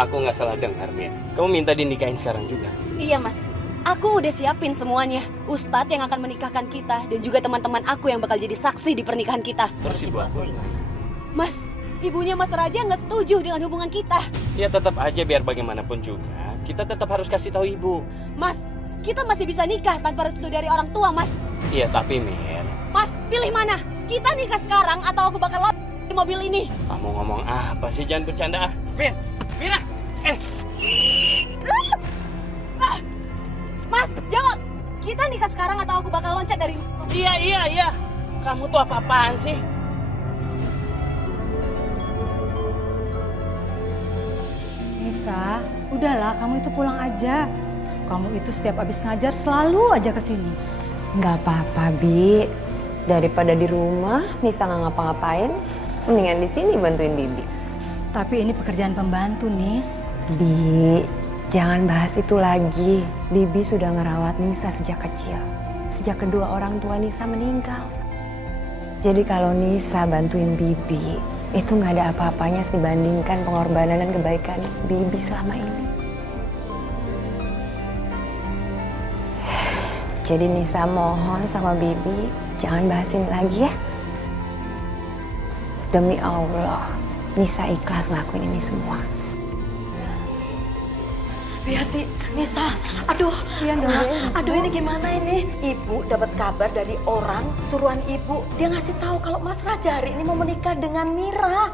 Apa aku nggak salah dengar, Mir? Kamu minta dinikahin sekarang juga? Iya, Mas. Aku udah siapin semuanya. Ustadz yang akan menikahkan kita dan juga teman-teman aku yang bakal jadi saksi di pernikahan kita. Terus ibu aku gimana? Mas, ibunya Mas Raja nggak setuju dengan hubungan kita. Ya tetap aja biar bagaimanapun juga, kita tetap harus kasih tahu ibu. Mas, kita masih bisa nikah tanpa restu dari orang tua, Mas. Iya, tapi Mir, Mas, pilih mana? Kita nikah sekarang atau aku bakal di mobil ini? kamu ngomong apa sih? Jangan bercanda. Mir, Mira, Mas, jawab. Kita nikah sekarang atau aku bakal loncat dari... Iya. Kamu tuh apa-apaan sih? Nisa, udahlah kamu itu pulang aja. Kamu itu setiap habis ngajar selalu aja ke sini. Nggak apa-apa, Bi. Daripada di rumah, Nisa nggak ngapa-ngapain, mendingan di sini bantuin Bibi. Tapi ini pekerjaan pembantu, Nis. Bi, jangan bahas itu lagi. Bibi sudah ngerawat Nisa sejak kecil. Sejak kedua orang tua Nisa meninggal. Jadi kalau Nisa bantuin Bibi, itu nggak ada apa-apanya dibandingkan pengorbanan dan kebaikan Bibi selama ini. Jadi Nisa mohon sama Bibi, jangan bahas ini lagi ya. Demi Allah, Nisa ikhlas ngelakuin ini semua. Biati, Nisa, aduh ini gimana ini? Ibu dapat kabar dari orang suruhan ibu. Dia ngasih tahu kalau Mas Raja hari ini mau menikah dengan Mira.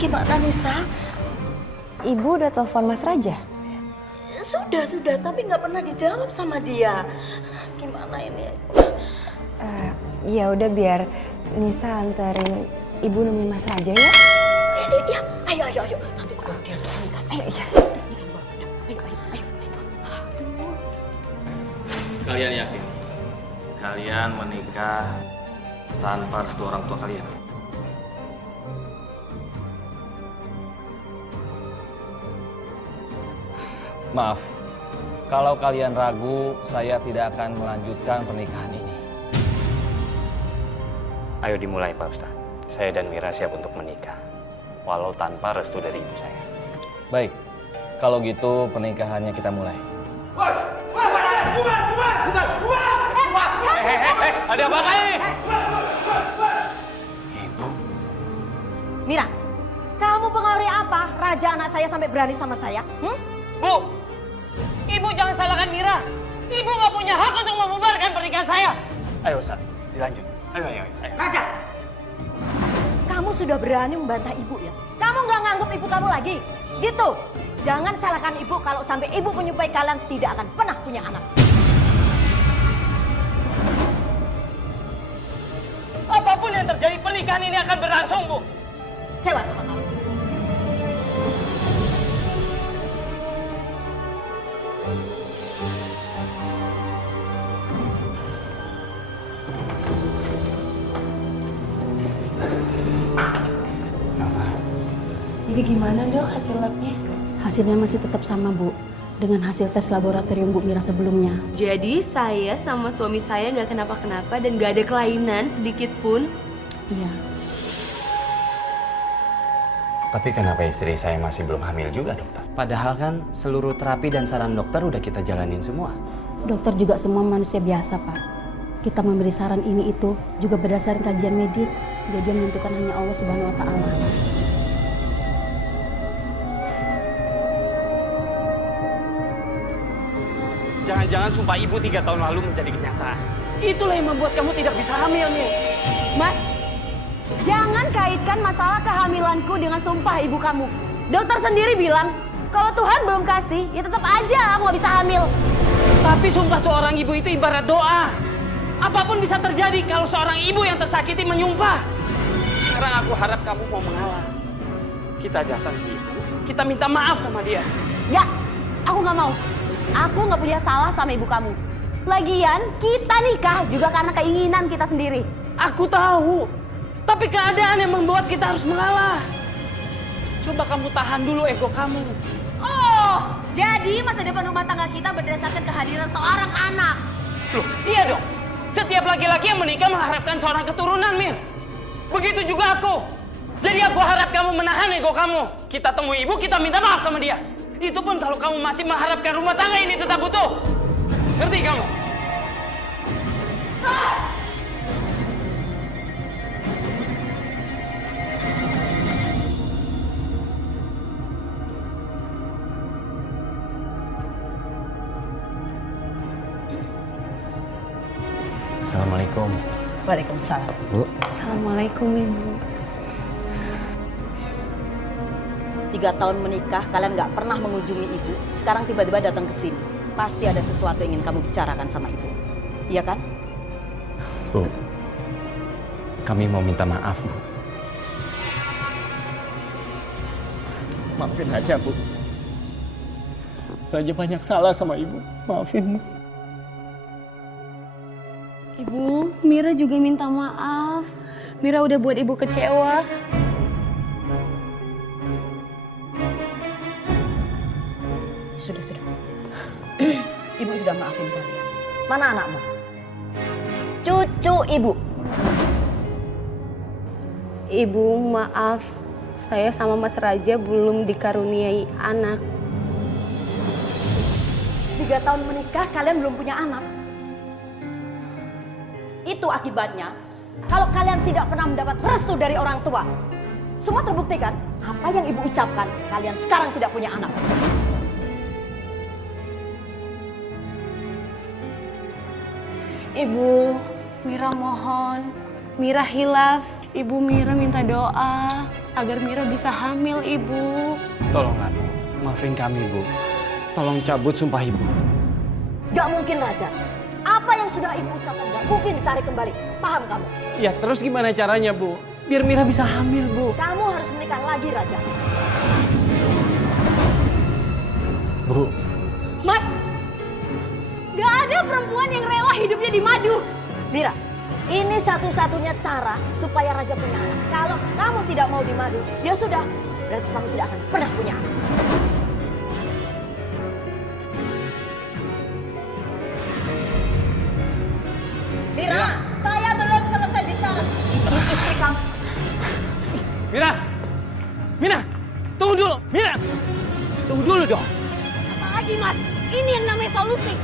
Gimana Nisa? Ibu udah telepon Mas Raja? Sudah, tapi nggak pernah dijawab sama dia. Gimana ini? Ya udah biar Nisa antarin Ibu nemuin Mas Raja ya. Iya, ayo. Nanti kalau dia menikah. Ayo. Kalian yakin? Kalian menikah tanpa restu orang tua kalian? Maaf, kalau kalian ragu, saya tidak akan melanjutkan pernikahan ini. Ayo dimulai, Pak Ustadz. Saya dan Mira siap untuk menikah, walau tanpa restu dari ibu saya. Baik, kalau gitu pernikahannya kita mulai. Ada apa nih? Mira, kamu pengaruhi apa? Raja anak saya sampai berani sama saya? Bu, Ibu jangan salahkan Mira. Ibu nggak punya hak untuk membubarkan pernikahan saya. Ayo, Ustadz, dilanjut. Ayo. Raja, kamu sudah berani membantah ibu ya? Kamu nggak nganggap ibu kamu lagi? Gitu. Jangan salahkan ibu kalau sampai ibu menyupai kalian tidak akan pernah punya anak. Apapun yang terjadi, pernikahan ini akan berlangsung, Bu. Cewa sama kamu. Jadi gimana dok hasil labnya? Hasilnya masih tetap sama, Bu. Dengan hasil tes laboratorium Bu Mira sebelumnya. Jadi saya sama suami saya nggak kenapa-kenapa dan nggak ada kelainan sedikit pun. Iya. Tapi kenapa istri saya masih belum hamil juga, dokter? Padahal kan seluruh terapi dan saran dokter udah kita jalanin semua. Dokter juga semua manusia biasa, Pak. Kita memberi saran ini itu juga berdasarkan kajian medis. Jadi yang menentukan hanya Allah Subhanahu wa Ta'ala. Jangan-jangan sumpah ibu 3 tahun lalu menjadi kenyataan. Itulah yang membuat kamu tidak bisa hamil, Mil. Mas, jangan kaitkan masalah kehamilanku dengan sumpah ibu kamu. Dokter sendiri bilang, kalau Tuhan belum kasih, ya tetap aja aku nggak bisa hamil. Tapi sumpah seorang ibu itu ibarat doa. Apapun bisa terjadi kalau seorang ibu yang tersakiti menyumpah. Sekarang aku harap kamu mau mengalah. Kita datang ke ibu, kita minta maaf sama dia. Ya, aku nggak mau. Aku nggak punya salah sama ibu kamu. Lagian, kita nikah juga karena keinginan kita sendiri. Aku tahu. Tapi keadaan yang membuat kita harus mengalah. Coba kamu tahan dulu ego kamu. Oh, jadi masa depan rumah tangga kita berdasarkan kehadiran seorang anak. Loh, iya dong. Setiap laki-laki yang menikah mengharapkan seorang keturunan, Mir. Begitu juga aku. Jadi aku harap kamu menahan ego kamu. Kita temui ibu, kita minta maaf sama dia. Itu pun kalau kamu masih mengharapkan rumah tangga ini tetap utuh. Ngerti kamu? Assalamualaikum. Waalaikumsalam. Bu. Assalamualaikum Ibu. 3 tahun menikah, kalian nggak pernah mengunjungi ibu. Sekarang tiba-tiba datang ke sini. Pasti ada sesuatu yang ingin kamu bicarakan sama ibu. Iya kan? Bu, kami mau minta maaf, Bu. Maafin aja, Bu. Raja banyak salah sama Ibu. Maafin, Bu. Ibu, Mira juga minta maaf. Mira udah buat Ibu kecewa. Sudah. Ibu sudah maafin kalian. Mana anakmu? Cucu ibu. Ibu, maaf. Saya sama Mas Raja belum dikaruniai anak. 3 tahun menikah, kalian belum punya anak. Itu akibatnya kalau kalian tidak pernah mendapat restu dari orang tua. Semua terbuktikan, apa yang ibu ucapkan, kalian sekarang tidak punya anak. Ibu, Mira mohon. Mira hilaf. Ibu Mira minta doa agar Mira bisa hamil, Ibu. Tolong, Bu. Maafin kami, Bu. Tolong cabut sumpah Ibu. Gak mungkin, Raja. Apa yang sudah ibu ucapkan gak mungkin ditarik kembali. Paham kamu? Ya terus gimana caranya, Bu? Biar Mira bisa hamil, Bu. Kamu harus menikah lagi, Raja. Bu, Mas, gak ada perempuan yang rela hidupnya di madu. Mira, ini satu-satunya cara supaya Raja punya anak. Kalau kamu tidak mau di madu, ya sudah. Berarti kamu tidak akan pernah punya anak. Mira, saya belum selesai bicara. Ini istri kamu. Mira! Mira! Tunggu dulu! Mira! Tunggu dulu dong! Apalagi Mas, ini yang namanya solusi.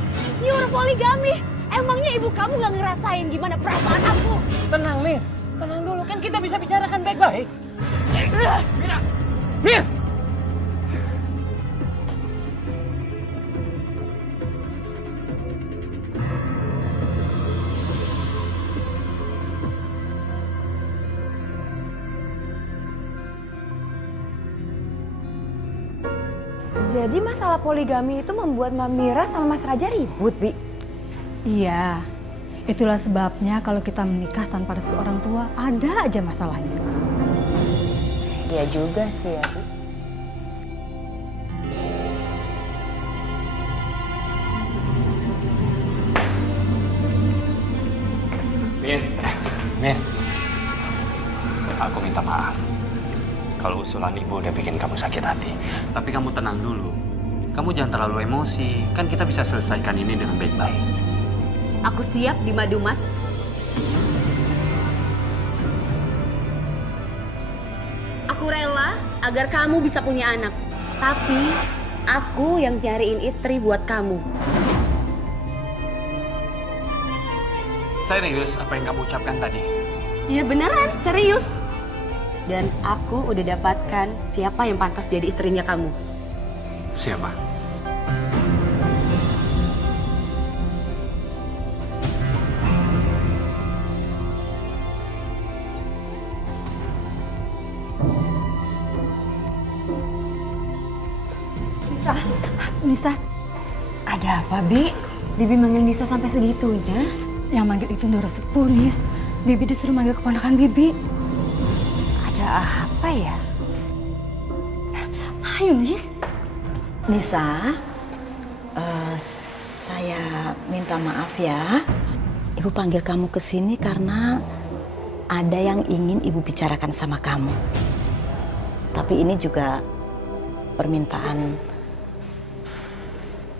Nyuruh poligami. Emangnya ibu kamu gak ngerasain gimana perasaan aku? Tenang, Mir. Tenang dulu, kan kita bisa bicarakan baik-baik. Mira! Mir! Jadi masalah poligami itu membuat Mbak Mira sama Mas Raja ribut, Bi? Iya, itulah sebabnya kalau kita menikah tanpa restu orang tua, ada aja masalahnya. Iya juga sih ya, Bu. Mir, aku minta maaf kalau usulan ibu udah bikin kamu sakit hati. Tapi kamu tenang dulu. Kamu jangan terlalu emosi. Kan kita bisa selesaikan ini dengan baik-baik. Aku siap di madu, Mas. Aku rela agar kamu bisa punya anak. Tapi aku yang cariin istri buat kamu. Serius apa yang kamu ucapkan tadi? Iya beneran, serius. Dan aku udah dapatkan siapa yang pantas jadi istrinya kamu. Siapa? Nisa, Ada apa, Bi? Bibi manggil Nisa sampai segitunya? yang manggil itu Ndoro Sepuh, Nis. Bibi disuruh manggil keponakan Bibi. Ada apa ya? Ayo, Nis. Nisa, saya minta maaf ya. Ibu panggil kamu ke sini karena ada yang ingin ibu bicarakan sama kamu. Tapi ini juga permintaan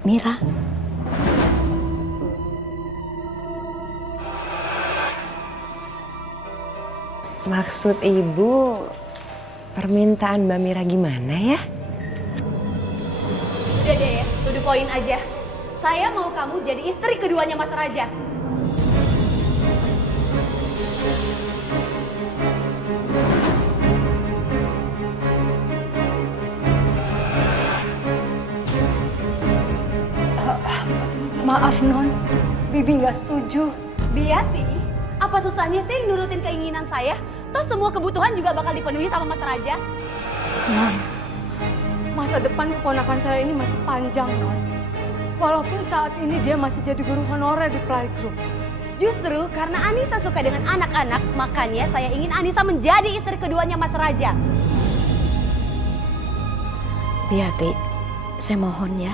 Mira. Maksud ibu, permintaan Mbak Mira gimana ya? Udah deh ya, to the point aja. Saya mau kamu jadi istri keduanya Mas Raja. Maaf Non, Bibi nggak setuju. Biati, apa susahnya sih nurutin keinginan saya? Toh semua kebutuhan juga bakal dipenuhi sama Mas Raja. Non, masa depan keponakan saya ini masih panjang Non. Walaupun saat ini dia masih jadi guru honorer di playgroup. Justru karena Anissa suka dengan anak-anak, makanya saya ingin Anissa menjadi istri keduanya Mas Raja. Biati, saya mohon ya.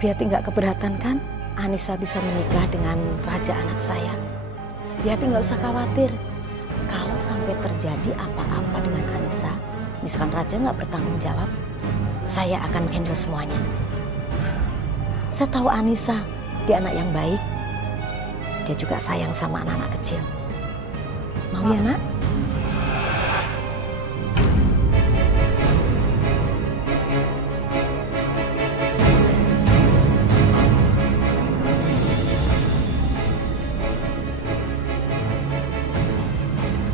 Biati nggak keberatan kan Anissa bisa menikah dengan raja anak saya. Biati nggak usah khawatir. Kalau sampai terjadi apa-apa dengan Anissa, misalkan raja nggak bertanggung jawab, saya akan handle semuanya. Saya tahu Anissa, dia anak yang baik. Dia juga sayang sama anak-anak kecil. Mau ya nak?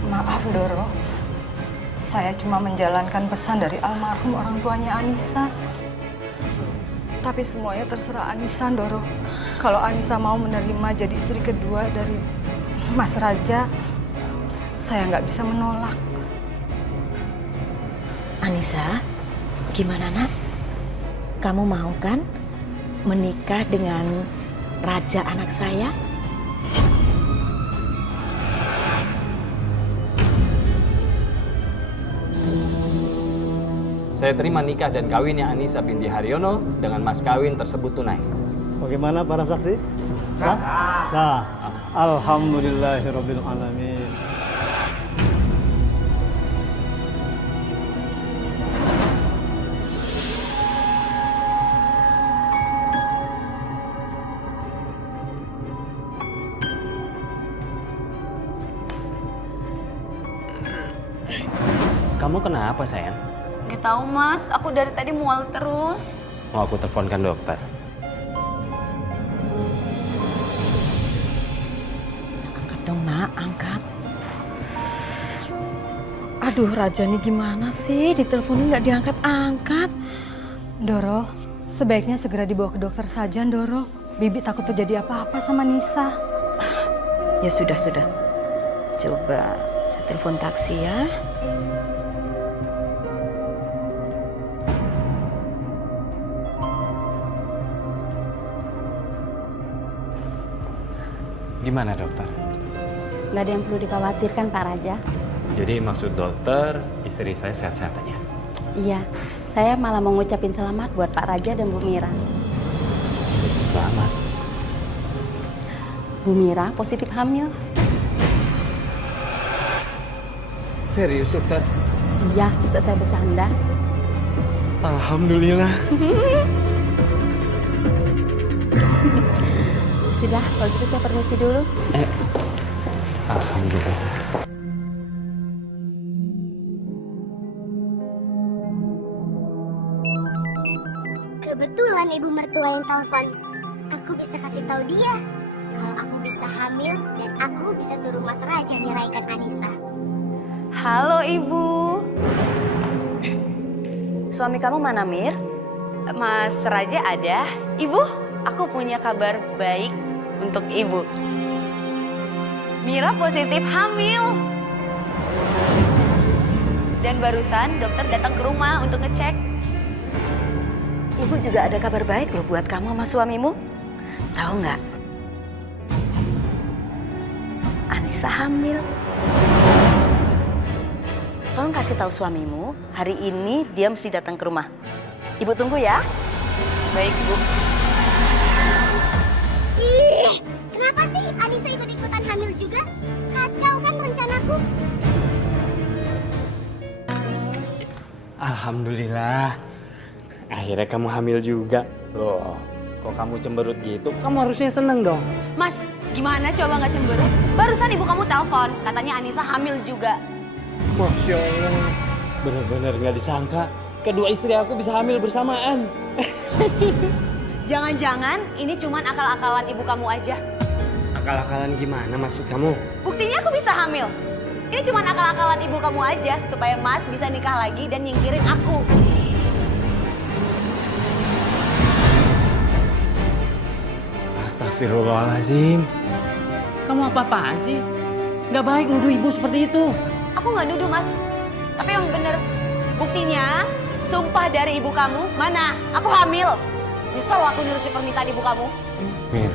Maaf Doro, saya cuma menjalankan pesan dari almarhum orang tuanya Anissa. Tapi semuanya terserah Anissa Doro. Kalau Anissa mau menerima jadi istri kedua dari Mas Raja, saya nggak bisa menolak. Anissa, gimana nak? Kamu mau kan menikah dengan raja anak saya? Saya terima nikah dan kawinnya Anissa binti Haryono dengan mas kawin tersebut tunai. Bagaimana para saksi? Sah? Sah. Alhamdulillahirabbil alamin. Kamu kenapa sayang? Gak tahu Mas, aku dari tadi mual terus. Mau aku teleponkan dokter? Angkat dong nak, angkat. Aduh Raja ini gimana sih? Diteleponin nggak diangkat-angkat. Doro, sebaiknya segera dibawa ke dokter saja Doro. Bibi takut terjadi apa-apa sama Nisa. Ya sudah. Coba saya telepon taksi ya. Gimana dokter? Nggak ada yang perlu dikhawatirkan Pak Raja. Jadi maksud dokter, istri saya sehat-sehat aja? Iya, saya malah mau ngucapin selamat buat Pak Raja dan Bu Mira. Selamat. Bu Mira positif hamil. Serius dokter? Iya, bisa saya bercanda. Alhamdulillah. Sudah, kalau gitu saya permisi dulu. Alhamdulillah. Kebetulan ibu mertua yang telepon. Aku bisa kasih tahu dia kalau aku bisa hamil dan aku bisa suruh Mas Raja nyeraikan Anissa. Halo Ibu. Suami kamu mana Mir? Mas Raja ada? Ibu, aku punya kabar baik untuk Ibu. Mira positif hamil. Dan barusan dokter datang ke rumah untuk ngecek. Ibu juga ada kabar baik loh buat kamu sama suamimu. Tahu nggak? Anissa hamil. Tolong kasih tahu suamimu, hari ini dia mesti datang ke rumah. Ibu tunggu ya. Baik, Bu. Ih, kenapa sih Anissa ikut-ikutan hamil juga? Kacau kan rencanaku? Alhamdulillah. Akhirnya kamu hamil juga. Loh, kok kamu cemberut gitu? Kamu harusnya seneng dong. Mas, gimana coba nggak cemberut? Barusan ibu kamu telepon, katanya Anissa hamil juga. Masya Allah. Bener-bener nggak disangka kedua istri aku bisa hamil bersamaan. Jangan-jangan ini cuman akal-akalan ibu kamu aja. Akal-akalan gimana maksud kamu? Buktinya aku bisa hamil. Ini cuman akal-akalan ibu kamu aja supaya Mas bisa nikah lagi dan nyingkirin aku. Astagfirullahaladzim. Kamu apa-apaan sih? Nggak baik nuduh ibu seperti itu. Aku nggak nuduh, Mas. Tapi yang bener, buktinya sumpah dari ibu kamu, mana? Aku hamil. Nyesel aku nurutin permintaan ibu kamu. Mir,